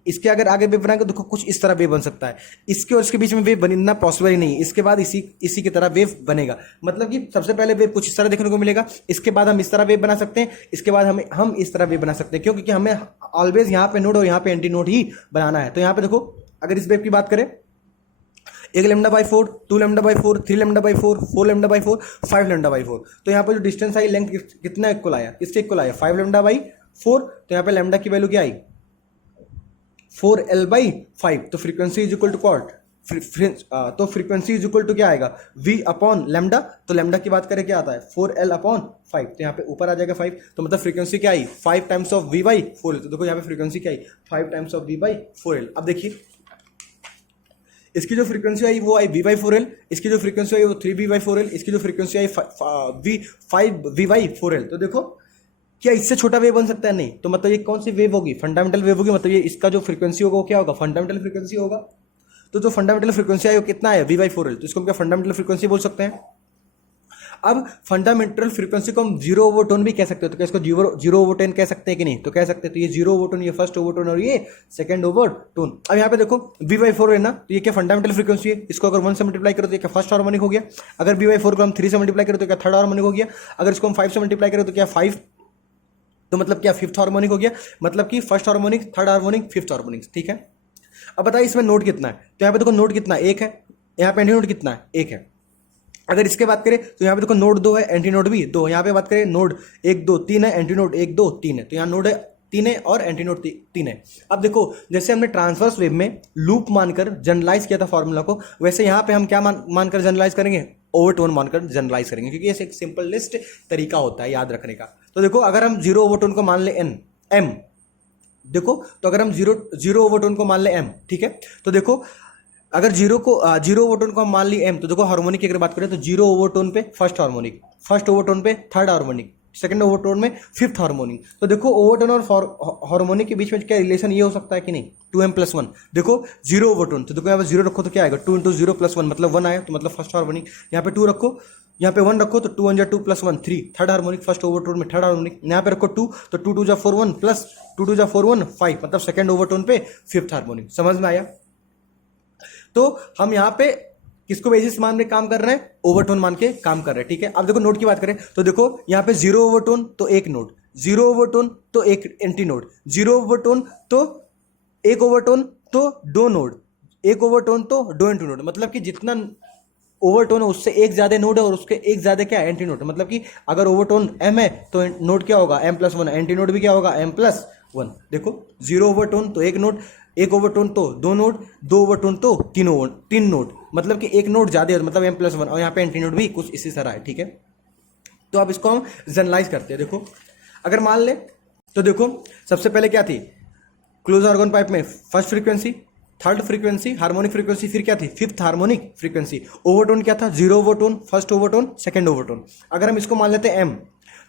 इसके अगर आगे वेव बनाएंगे तो देखो कुछ इस तरह वेव बन सकता है। इसके और इसके बीच में वेव बनना पॉसिबल ही नहीं, इसके बाद इसी की तरह वेव बनेगा। मतलब कि सबसे पहले वेव कुछ इस तरह देखने को मिलेगा, इसके बाद हम इस तरह वेव बना सकते हैं, इसके बाद हम इस तरह वेव बना सकते हैं, क्योंकि हमें ऑलवेज यहाँ पे नोड और यहाँ पे एंटी नोड ही बनाना है। तो यहाँ पे देखो अगर इस वेव की बात करें, 1λ/4, 2λ/4, 3λ/4, 4λ/4, 5λ/4, तो यहाँ पर जो डिस्टेंस आई, लेंथ कितना इक्वल आया, किसके इक्वल आया, 5λ/4। तो यहाँ पे लैम्डा की वैल्यू क्या आई, 4L/5। तो फ्रीक्वेंसी इज इक्वल टू कॉट, तो फ्रीक्वेंसी इज इक्वल टू क्या आएगा, v/λ। तो लैम्डा की बात करें क्या आता है, 4L/5। तो यहाँ पे ऊपर आ जाएगा 5, तो मतलब फ्रीक्वेंसी क्या आई, 5 टाइम्स ऑफ v/4L। तो देखो यहाँ पे फ्रीक्वेंसी क्या आई, 5 टाइम्स ऑफ v/4L। अब देखिए इसकी जो फ्रीक्वेंसी आई वो आई v/4L, इसकी जो फ्रीक्वेंसी आई वो 3v/4L, इसकी जो फ्रीक्वेंसी आई 5v/4L। तो देखो क्या इससे छोटा वेव बन सकता है, नहीं। तो मतलब ये कौन सी वेव होगी, फंडामेंटल वेव होगी, मतलब ये इसका जो फ्रीक्वेंसी होगा वो क्या होगा, फंडामेंटल फ्रीक्वेंसी होगा। तो जो फंडामेंटल फ्रीक्वेंसी आई वो कितना है, v/4L। तो इसको हम क्या फंडामेंटल फ्रीक्वेंसी बोल सकते हैं। अब फंडामेंटल फ्रीक्वेंसी को हम जीरो ओवरटोन भी कह सकते हो, तो क्या इसको जीरो ओवरटोन कह सकते हैं कि नहीं, तो कह सकते हैं। तो ये जीरो ओवरटोन, ये फर्स्ट ओवरटोन और ये सेकंड ओवरटोन। अब यहाँ पे देखो v/4 है ना, तो ये क्या फंडामेंटल फ्रीक्वेंसी है, इसको अगर 1 से मल्टीप्लाई करो तो ये क्या फर्स्ट हार्मोनिक हो गया। अगर v/4 को हम 3 से मल्टीप्लाई करें तो क्या थर्ड हार्मोनिक हो गया। अगर इसको हम 5 से मल्टीप्लाई करें तो क्या 5, तो मतलब क्या फिफ्थ हार्मोनिक हो गया। मतलब कि first harmonic, third harmonic, fifth harmonic, ठीक है। अब बताइए इसमें नोट कितना है, तो यहाँ पे देखो नोट कितना है, 1 है। यहाँ पे एंटी नोट कितना है, 1 है। अगर इसके बात करें तो यहाँ पे देखो नोड 2 है, एंटी नोड भी 2। यहाँ पे बात करें नोड 1 2 3 है, एंटी नोड 1 2 3 है। तो यहाँ नोड है 3 है और एंटी नोड 3 है। अब देखो जैसे हमने ट्रांसवर्स वेव में लूप मानकर जनरलाइज किया था फॉर्मूला को, वैसे यहाँ पे हम क्या मानकर जनरलाइज करेंगे, ओवरटोन मानकर जनरलाइज करेंगे, क्योंकि ये एक सिंपलेस्ट तरीका होता है याद रखने का। तो देखो अगर हम जीरो ओवरटोन को मान ले एम, देखो तो अगर हम जीरो ओवरटोन को मान ले एम, ठीक है, तो देखो अगर जीरो ओवरटोन को हम मान ली एम, तो देखो हार्मोनिक की अगर बात करें तो जीरो ओवरटोन पे फर्स्ट हार्मोनिक, फर्स्ट ओवरटोन पे थर्ड हार्मोनिक, सेकंड ओवरटोन में फिफ्थ हार्मोनिक। तो देखो ओवरटोन और हार्मोनिक के बीच में क्या रिलेशन ये हो सकता है कि नहीं, 2m+1। देखो जीरो ओवरटोन, तो देखो यहाँ पे जीरो रखो तो क्या आएगा, 2 × 0+1 मतलब 1 आया, तो मतलब फर्स्ट हार्मोनिक। यहाँ पे 2 रखो, यहाँ पे 1 रखो तो 2 × 1 = 2 + 1 3, थर्ड हार्मोनिक फर्स्ट ओवरटोन में थर्ड हार्मोनिक। यहाँ पे रखो 2 तो 2 × 2 = 4 1 प्लस 2 × 2 = 4 1 5, मतलब सेकंड ओवरटोन पे फिफ्थ हार्मोनिक। समझ में आया? तो हम यहाँ पे किसको बेसिस मान के काम कर रहे हैं, ओवरटोन मान के काम कर रहे हैं, ठीक है। अब देखो नोड की बात करें तो देखो यहाँ पे जीरो ओवरटोन तो एक नोड, जीरो ओवरटोन तो एक एंटी नोड, जीरो ओवरटोन तो एक ओवरटोन तो दो नोड, एक ओवरटोन तो दो एंटी नोड, मतलब कि जितना ओवरटोन है उससे एक ज्यादा नोड है और उसके एक ज्यादा क्या है, एंटी नोड। मतलब कि अगर ओवरटोन m है तो नोड क्या होगा, m+1, एंटी नोड भी क्या होगा, m+1। देखो जीरो ओवरटोन तो एक नोड, एक ओवरटोन तो दो नोड, दो ओवरटोन तो तीन नोड, मतलब कि एक नोड ज्यादा है, मतलब m+1, और यहाँ पे एंटी नोड भी कुछ इसी तरह है, ठीक है। तो अब इसको हम जनरलाइज करते हैं। देखो अगर मान ले तो देखो सबसे पहले क्या थी, क्लोज ऑर्गन पाइप में first frequency, third frequency, harmonic frequency, फिर क्या थी, फिफ्थ हार्मोनिक फ्रीक्वेंसी। ओवरटोन क्या था, zero overtone, first overtone, second overtone. अगर हम इसको मान लेते हैं एम,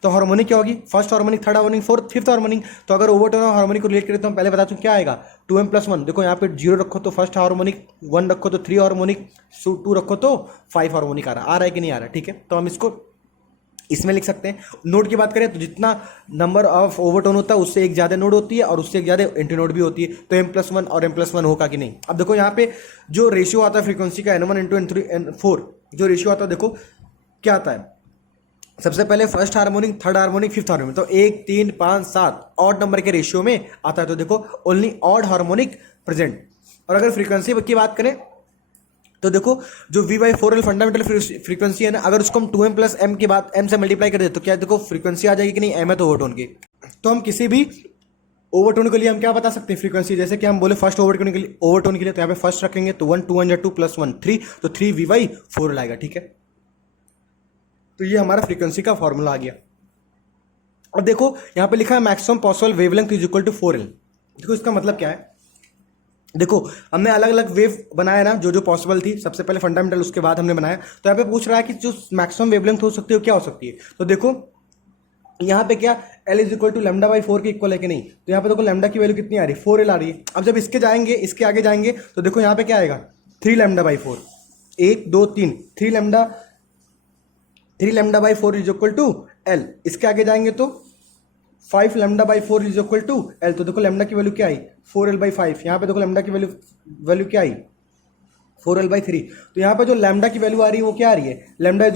तो हार्मोनिक क्या होगी, first harmonic, third harmonic, fourth, fifth harmonic. तो अगर ओवरटोन और हार्मोनिक को रिलेट करें तो हम पहले बता दूं क्या आएगा, 2m+1। देखो यहाँ पे 0 रखो तो फर्स्ट हार्मोनिक, 1 रखो तो 3 हार्मोनिक, 2 रखो तो 5 हार्मोनिक आ रहा है कि नहीं आ रहा है, ठीक है। तो हम इसको इसमें लिख सकते हैं। नोड की बात करें तो जितना नंबर ऑफ ओवरटोन होता है उससे एक ज्यादा नोड होती है और उससे एक ज्यादा एंटी नोड भी होती है, तो m+1 और m+1 होगा कि नहीं। अब देखो यहाँ पे जो रेशियो आता है फ्रीक्वेंसी का n1 × n3 n4, जो रेशियो आता है देखो क्या आता है, सबसे पहले first harmonic, third harmonic, fifth harmonic, तो 1 3 5 7 ऑड नंबर के रेशियो में आता है। तो देखो ओनली ऑड हार्मोनिक प्रेजेंट। और अगर फ्रीक्वेंसी की बात करें तो देखो जो V/4L फंडामेंटल फ्रीक्वेंसी है ना, अगर उसको हम 2m+m की बात m से मल्टीप्लाई कर दे तो क्या देखो फ्रीक्वेंसी आ जाएगी कि नहीं, m है तो ओवरटोन की। तो हम किसी भी ओवरटोन के लिए हम क्या बता सकते हैं फ्रीक्वेंसी, जैसे कि हम बोले फर्स्ट ओवरटोन के लिए तो यहाँ पे फर्स्ट रखेंगे तो 1 2 1 = 2 + 1 3, तो 3 V/4L आएगा, ठीक है। तो ये हमारा फ्रीक्वेंसी का फॉर्मूला आ गया। अब देखो यहाँ पे लिखा है मैक्सिमम पॉसिबल वेवलेंथ = 4L। देखो इसका मतलब क्या है, देखो हमने अलग अलग वेव बनाया ना, जो जो पॉसिबल थी, सबसे पहले फंडामेंटल, उसके बाद हमने बनाया। तो यहाँ पे पूछ रहा है कि जो मैक्सिमम वेवलेंथ हो सकती है वो क्या हो सकती है। तो देखो यहाँ पे क्या L = λ/4 के इक्वल है कि नहीं, तो यहाँ पे देखो लैम्डा की वैल्यू कितनी आ रही है, 4L आ रही है। अब जब इसके आगे जाएंगे तो देखो यहाँ पे क्या आएगा, 3 λ/4, 1 2 3, 3 λ/4 = L। इसके आगे जाएंगे तो 5 λ/4 = L। तो देखो लैम्डा की वैल्यू क्या आई, 4L/5। यहाँ पे देखो लैम्डा की वैल्यू क्या आई, 4L/3। तो यहाँ पे जो लैम्डा की वैल्यू आ रही है वो क्या आ रही है, लैम्डा =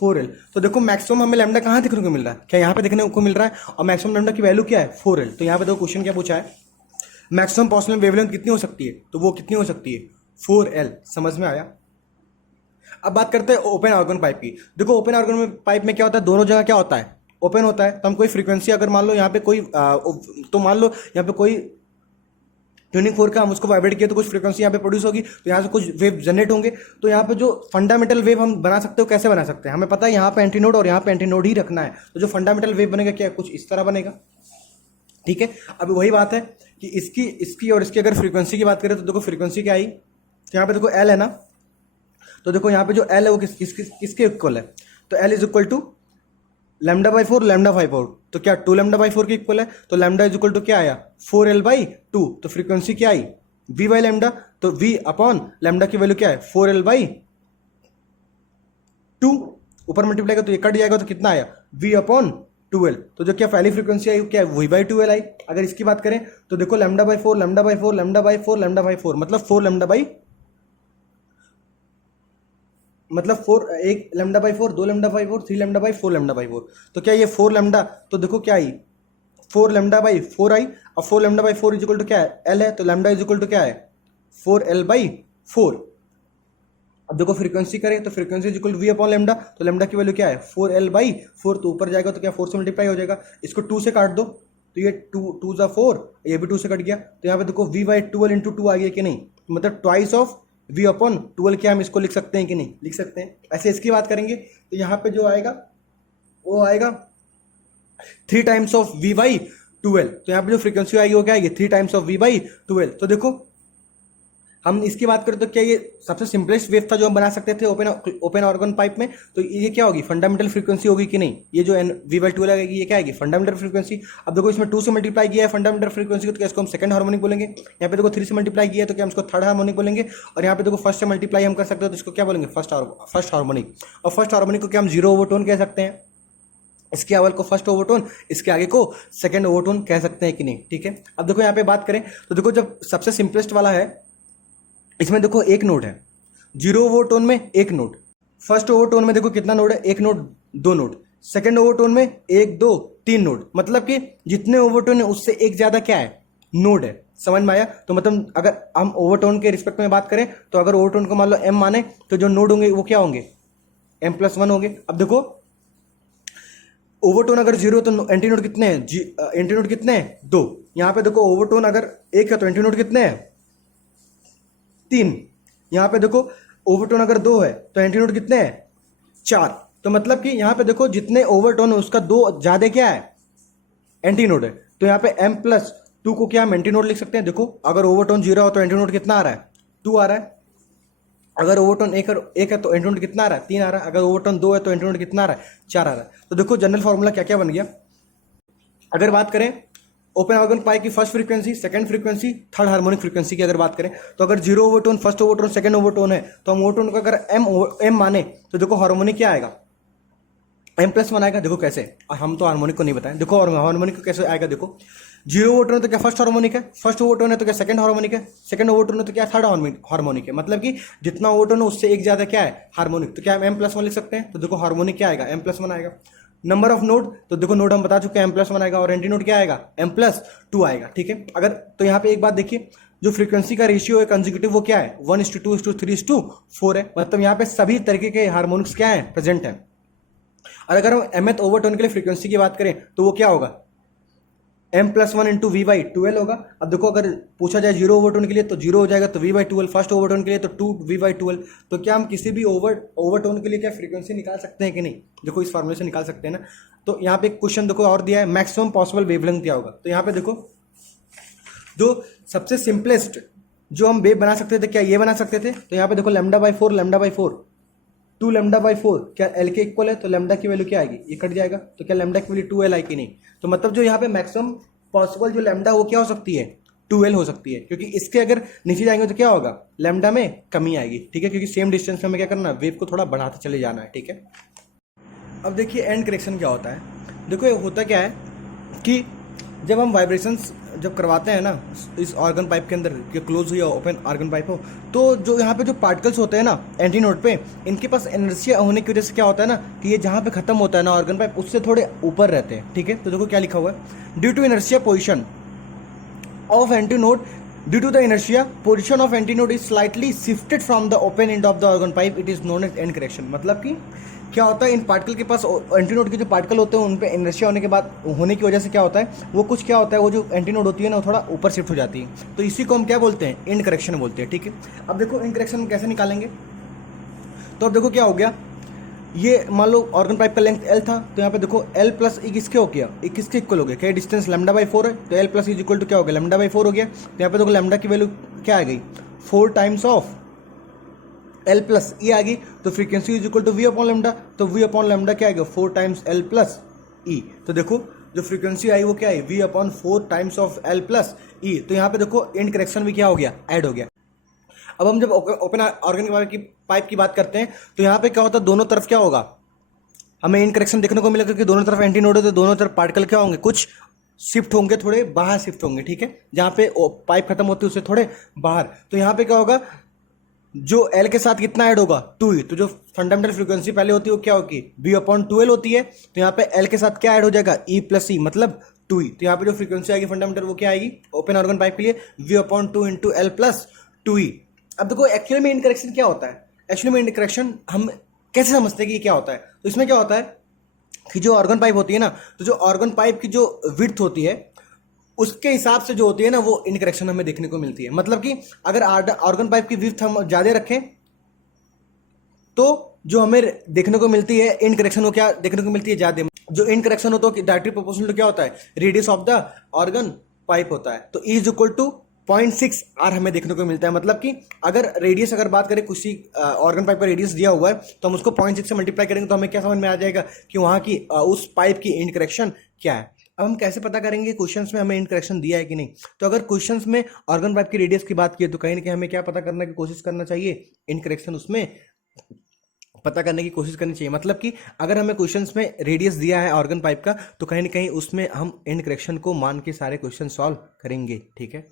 4L। तो देखो मैक्सिमम हमें लैम्डा कहाँ देखने को मिल रहा है, क्या यहाँ पे देखने को मिल रहा है, और मैक्सिमम लैम्डा की वैल्यू क्या है, 4L। तो यहाँ पे देखो क्वेश्चन क्या पूछा है, मैक्सिमम पॉसिबल वेवलेंथ कितनी हो सकती है, तो वो कितनी हो सकती है, 4L। समझ में आया? अब बात करते हैं ओपन ऑर्गन पाइप की। देखो ओपन ऑर्गन पाइप में क्या होता है, दोनों जगह क्या होता है, ओपन होता है। तो हम कोई फ्रीक्वेंसी अगर मान लो यहाँ पे कोई तो मान लो यहाँ पे कोई ट्यूनिंग फोर्क का हम उसको वाइब्रेट किया तो कुछ फ्रीक्वेंसी यहाँ पे प्रोड्यूस होगी, तो यहाँ से कुछ वेव जनरेट होंगे। तो यहाँ पे जो फंडामेंटल वेव हम बना सकते हो, कैसे बना सकते हैं, हमें पता है यहाँ पे एंटी नोड और यहाँ पे एंटी नोड ही रखना है। तो जो फंडामेंटल वेव बनेगा क्या, कुछ इस तरह बनेगा, ठीक है। अब वही बात है कि इसकी और इसकी अगर फ्रीक्वेंसी की बात करें तो देखो फ्रीक्वेंसी क्या आई, तो यहाँ पे देखो L है ना, तो देखो यहाँ पे जो L है वो किसके इक्वल है, तो L = λ/4 λ/4, तो क्या 2 λ/4 के इक्वल है। तो लैम्डा = क्या आया, 4L/2। तो फ्रीक्वेंसी क्या आई, V/λ, तो V/λ की वैल्यू क्या है, 4L/2। ऊपर मल्टीप्लाई कर तो ये कट जाएगा तो कितना आया, V/2L। तो जो क्या पहली फ्रीक्वेंसी आई क्या है, V/2L आई। अगर इसकी बात करें तो देखो λ/4 λ/4 λ/4 λ/4, मतलब 4 λ/, मतलब 4, 1 λ/4, 2 λ/4, 3 λ/4, 4 λ/4। तो क्या ये 4 λ, तो देखो क्या आई, 4 λ/4 आई। और 4 λ/4 = क्या है, L है, तो लैम्डा = क्या है, 4L/4। अब देखो फ्रीक्वेंसी करें तो फ्रीक्वेंसी = V/λ, तो लैम्डा की वैल्यू क्या है, 4L/4। तो ऊपर जाएगा तो क्या 4 से मल्टीप्लाई हो जाएगा, इसको 2 से काट दो तो ये 2 ज़ा 4, ये भी 2 से कट गया, तो यहाँ पे देखो V/12 इंटू 2 आ गया कि नहीं, मतलब ट्वाइस ऑफ V/12 क्या हम इसको लिख सकते हैं कि नहीं, लिख सकते हैं। ऐसे इसकी बात करेंगे तो यहाँ पे जो आएगा वो आएगा 3 टाइम्स ऑफ V/12, तो यहाँ पे जो फ्रीक्वेंसी आएगी वो क्या आएगी 3 टाइम्स ऑफ V/12। तो देखो हम इसकी बात करें तो क्या ये सबसे सिंपलेस्ट वेव था जो हम बना सकते थे ओपन ऑर्गन पाइप में, तो ये क्या होगी फंडामेंटल फ्रीक्वेंसी होगी कि नहीं, ये जो V/12 आएगी ये क्या आएगी फंडामेंटल फ्रीक्वेंसी। अब देखो इसमें 2 से मल्टीप्लाई किया है फंडामेंटल फ्रीक्वेंसी को, तो क्या इसको हम सेकंड हार्मोनिक बोलेंगे। यहाँ पे देखो 3 से मल्टीप्लाई किया है तो क्या हम इसको थर्ड हार्मोनिक बोलेंगे, और यहाँ पे देखो फर्स्ट से मल्टीप्लाई हम कर सकते हो तो इसको क्या बोलेंगे फर्स्ट हार्मोनिक। और फर्स्ट हार्मोनिक को क्या हम जीरो ओवरटोन कह सकते हैं, इसके अवल को फर्स्ट ओवरटोन, इसके आगे को सेकंड ओवरटोन कह सकते हैं कि नहीं, ठीक है। अब देखो यहाँ पे बात करें तो देखो जब सबसे सिंपलेस्ट वाला है इसमें देखो एक नोड है, जीरो ओवरटोन में एक नोड, फर्स्ट ओवरटोन में देखो कितना नोड है, एक नोड, दो नोड, सेकंड ओवरटोन में 1 2 3 नोड, मतलब कि जितने ओवरटोन है उससे एक ज्यादा क्या है नोड है। समझ में आया। तो मतलब अगर हम ओवरटोन के रिस्पेक्ट में बात करें तो अगर ओवरटोन को मान लो m माने तो जो नोड होंगे वो क्या होंगे m+1 होंगे। अब देखो ओवरटोन अगर जीरो तो एंटी नोड कितने हैं, एंटी नोड कितने हैं 2। यहाँ पे देखो ओवरटोन अगर 1 है तो एंटी नोड कितने हैं 3। यहाँ पे देखो ओवरटोन अगर 2 है तो एंटी नोड कितने हैं 4। तो मतलब कि यहाँ पे देखो जितने ओवरटोन है उसका 2 ज्यादा क्या है एंटी नोड है। तो यहाँ पे m+2 को क्या हम एंटी नोड लिख सकते हैं। देखो अगर ओवरटोन 0 हो तो एंटी नोड कितना आ रहा है 2 आ रहा है, अगर ओवरटोन 1 है तो एंटी नोड कितना आ रहा है 3 आ रहा है, अगर ओवरटोन 2 है तो एंटी नोड कितना आ रहा है 4 आ रहा है। तो देखो जनरल फॉर्मूला क्या क्या बन गया। अगर बात करें ओपन ऑर्गन पाइप की first frequency, second frequency, third harmonic frequency की अगर बात करें तो अगर zero overtone, first overtone, second overtone है तो हम ओवरटोन को अगर m माने तो देखो हार्मोनिक क्या आएगा m+1 आएगा। देखो कैसे, और हम तो हार्मोनिक को नहीं बताएं। देखो हार्मोनिक को कैसे आएगा, देखो जीरो ओवरटोन है तो क्या फर्स्ट हार्मोनिक है, फर्स्ट ओवरटोन है तो क्या सेकंड हार्मोनिक है, सेकंड ओवरटोन है तो क्या थर्ड हार्मोनिक है, मतलब कि जितना ओवरटोन है उससे एक ज्यादा क्या है हार्मोनिक। तो क्या हम m+1 लिख सकते हैं। तो देखो हार्मोनिक क्या आएगा m+1 आएगा। नंबर ऑफ नोड, तो देखो नोड हम बता चुके हैं m+1 आएगा, और एंटी नोड क्या आएगा m+2 आएगा, ठीक है। अगर तो यहाँ पे एक बात देखिए, जो फ्रीक्वेंसी का रेशियो है कंसेक्यूटिव वो क्या है 1:2:3:4 है, मतलब यहाँ पे सभी तरीके के हार्मोनिक्स क्या है प्रेजेंट है। और अगर हम mth ओवरटोन के लिए फ्रीक्वेंसी की बात करें तो वो क्या होगा m+1 इंटू V/12 होगा। अब देखो अगर पूछा जाए जीरो ओवरटोन के लिए तो जीरो हो जाएगा, तो V/12, फर्स्ट ओवरटोन के लिए तो 2V/12। तो क्या हम किसी भी ओवरटोन के लिए क्या फ्रीक्वेंसी निकाल सकते हैं कि नहीं, देखो इस फॉर्मूले से निकाल सकते हैं ना। तो यहाँ पे एक क्वेश्चन देखो और दिया है, मैक्सिमम पॉसिबल वेवलेंथ क्या होगा। तो यहाँ पे देखो जो सबसे सिंपलेस्ट जो हम वेव बना सकते थे क्या ये बना सकते थे। तो यहाँ पे देखो λ/4 λ/4 2 λ/4 क्या L के इक्वल है, तो लैम्डा की वैल्यू क्या आएगी ये कट जाएगा, तो क्या लैम्डा की वैल्यू 2L आई कि नहीं। तो मतलब जो यहाँ पे मैक्सिमम पॉसिबल जो लैम्डा वो क्या हो सकती है 2L हो सकती है, क्योंकि इसके अगर नीचे जाएंगे तो क्या होगा लैम्डा में कमी आएगी, ठीक है, क्योंकि सेम डिस्टेंस में हमें क्या करना है वेव को थोड़ा बढ़ाते चले जाना है, ठीक है। अब देखिए एंड करेक्शन क्या होता है। देखो ये होता क्या है कि जब हम वाइब्रेशंस जब करवाते हैं ना इस ऑर्गन पाइप के अंदर, कि क्लोज हुई ओपन ऑर्गन पाइप हो, तो जो यहाँ पे जो पार्टिकल्स होते हैं ना एंटी नोड पे, इनके पास इनर्शिया होने की वजह से क्या होता है ना कि ये जहाँ पे खत्म होता है ना ऑर्गन पाइप उससे थोड़े ऊपर रहते हैं, ठीक है। तो देखो क्या लिखा हुआ है, due to inertia position of anti node, due to the inertia position of anti node is slightly shifted from the open end of the organ pipe, it is known as end correction. मतलब कि क्या होता है इन particle के पास anti node के जो particle होते हैं उन पे इनर्शिया होने की वजह से क्या होता है वो कुछ क्या होता है वो जो एंटी नोड होती है ना वो थोड़ा ऊपर शिफ्ट हो जाती है, तो इसी को हम क्या बोलते हैं एंड करेक्शन बोलते हैं, ठीक है। अब देखो एंड करेक्शन कैसे निकालेंगे। तो अब देखो क्या हो गया, ये मान लो ऑर्गन पाइप का लेंथ L था, तो यहाँ पे देखो L+E किसके हो गया, किसके इक्वल हो गया, क्या डिस्टेंस λ/4 है, तो L+E इक्वल टू क्या हो गया λ/4 हो गया। तो यहाँ पे देखो लैम्डा की वैल्यू क्या आ गई 4 टाइम्स ऑफ L+E आ गई, तो frequency is equal to V/λ, तो V/λ क्या आएगा 4 टाइम्स L+E। तो देखो जो फ्रीक्वेंसी आई वो क्या है V/4 टाइम्स ऑफ L+E। तो यहाँ पे देखो एंड करेक्शन भी क्या हो गया ऐड हो गया। अब हम जब ओपन ऑर्गन की पाइप की बात करते हैं तो यहाँ पे क्या होता है दोनों तरफ क्या होगा हमें एंड करेक्शन देखने को मिलेगा, क्योंकि दोनों तरफ एंटी नोड है तो दोनों तरफ पार्टिकल क्या होंगे कुछ शिफ्ट होंगे, थोड़े बाहर शिफ्ट होंगे, ठीक है, जहाँ पे पाइप खत्म होती है उससे थोड़े बाहर। तो यहाँ पे क्या होगा जो L के साथ कितना ऐड होगा 2E, तो जो फंडामेंटल फ्रीक्वेंसी पहले होती है वो क्या होगी V/12 होती है, तो यहाँ पे L के साथ क्या ऐड हो जाएगा E+E मतलब 2E। तो यहाँ पे जो फ्रीक्वेंसी आएगी फंडामेंटल वो क्या आएगी ओपन ऑर्गन पाइप के लिए V/2 इंटू L+2E। अब देखो एक्चुअली में एंड करेक्शन क्या होता है, एक्चुअली में एंड करेक्शन हम कैसे समझते हैं कि ये क्या होता है। तो इसमें क्या होता है कि जो ऑर्गन पाइप होती है ना, तो जो ऑर्गन पाइप की जो विड्थ होती है उसके हिसाब से जो होती है ना वो इनकरेक्शन हमें देखने को मिलती है। मतलब कि अगर ऑर्गन पाइप की विड्थ हम ज्यादा रखें तो जो हमें देखने को मिलती है इनकरेक्शन, वो क्या देखने को मिलती है, ज्यादा। जो इनकरेक्शन होता है डायरेक्टली प्रोपोर्शनल टू क्या होता है, radius of the organ pipe होता है। तो E is equal to 0.6 R हमें देखने को मिलता है। मतलब कि अगर रेडियस, अगर बात करें किसी ऑर्गन पाइप का रेडियस दिया हुआ है तो हम उसको 0.6 से मल्टीप्लाई करेंगे तो हमें क्या समझ में आ जाएगा कि वहां की उस पाइप की इनकरेक्शन क्या है। अब हम कैसे पता करेंगे क्वेश्चंस में हमें इनकरेक्शन दिया है कि नहीं। तो अगर क्वेश्चंस में ऑर्गन पाइप की रेडियस की बात की तो कहीं ना कहीं हमें क्या पता करने की कोशिश करना चाहिए, इनकरेक्शन उसमें पता करने की कोशिश करनी चाहिए। मतलब कि अगर हमें क्वेश्चंस में रेडियस दिया है ऑर्गन पाइप का तो कहीं ना कहीं उसमें हम इनकरेक्शन को मान के सारे क्वेश्चन सॉल्व करेंगे। ठीक है।